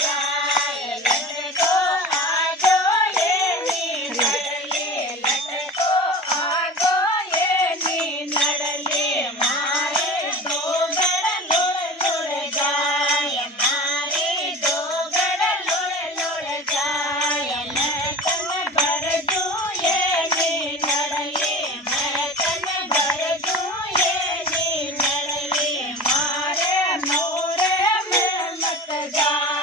જાય લટકો આગો એની નડલી લટકો આગો એની નડલી મારે ડોગર લોળ લોળ જાય મારે ડોગર લોળ લોળ જાય મેકન ભરજુ એની નડલી મેકન ભરજુ એની નડલી મારે મોરે મત જાય